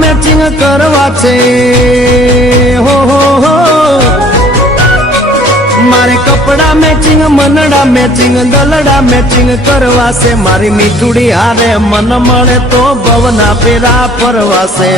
matching કરવા છે હો હો હો મારે કપડા મેચિંગ મનડા મેચિંગ દલડા મેચિંગ કરવા છે મારી મીઠુડી હારે મન મળે તો ભવના પેરા ફરવા છે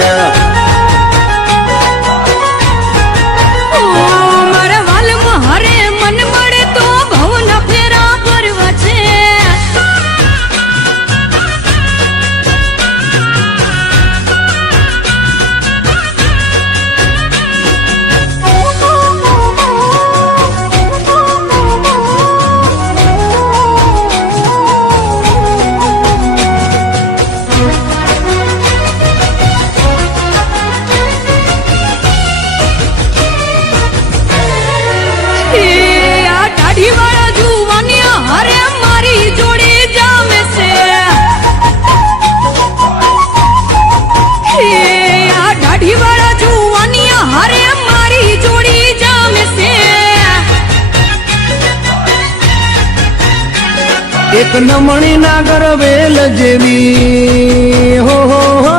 એક નમણી નાગર વેલ જેવી હો હો હો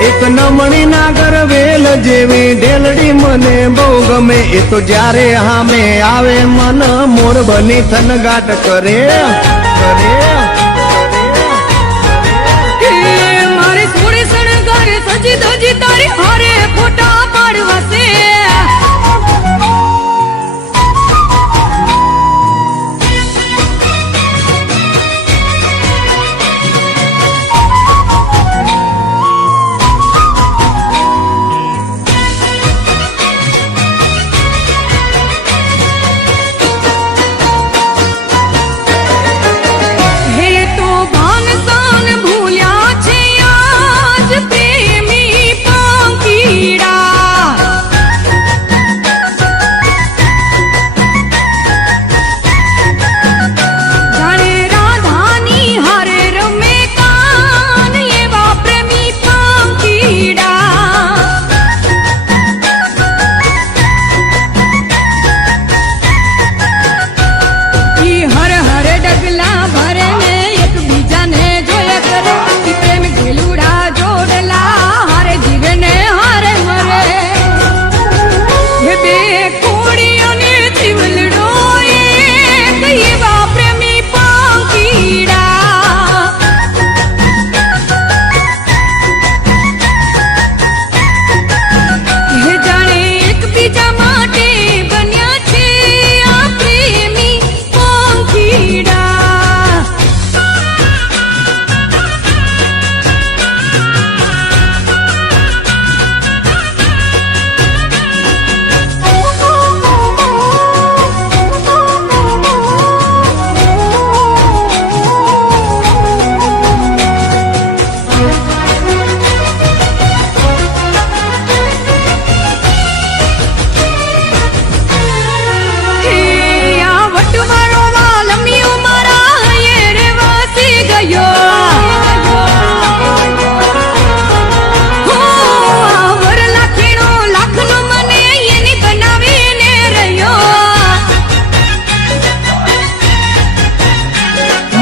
એક નમણી નાગર વેલ જેવી ઢેલડી મને બહુ ગમે એ તો જ્યારે હામે આવે મન મોર બની થનગાટ કરે કરે મારે થોડી સણગારે સજી ધજી તારી હારે ફોટા પાડવા છે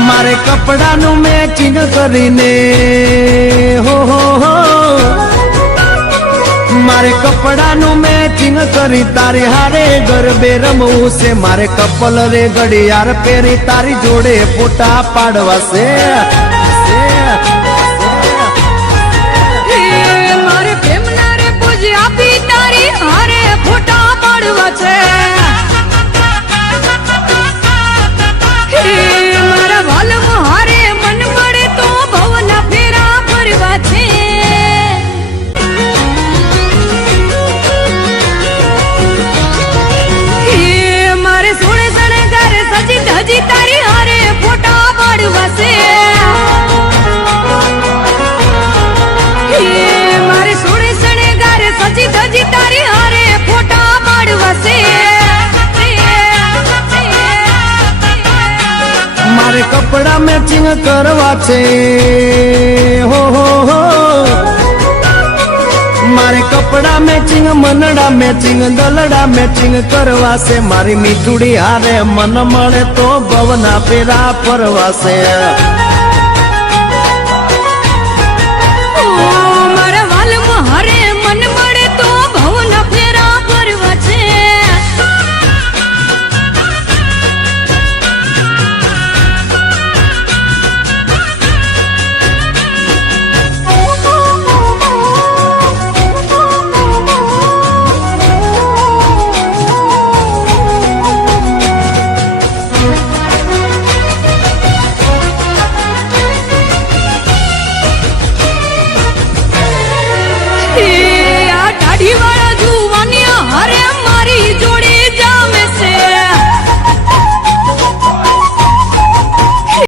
મારે કપડાનું મેચિંગ કરીને હો હો હો મારે કપડાનું મેચિંગ કરી તારી હારે ગરબે રમવું છે મારે કપલ રે ઘડિયાળ પહેરી તારી જોડે ફોટા પાડવા છે મારે પ્રેમના રે પૂજ આપી તારી હારે ફોટા પાડવા છે તારી હારે ફોટા પાડવા છે મારે સોળે શણગાર સજી ધજી તારી હારે ફોટા પાડવા છે મારે કપડા મેચિંગ કરવા છે હો હો હો મારે કપડા મેચિંગ મનડા મેચિંગ દલડા મેચિંગ કરવા છે મારી મીઠુડી હારે મન મળે તો ભવના પેરા ફરવા છે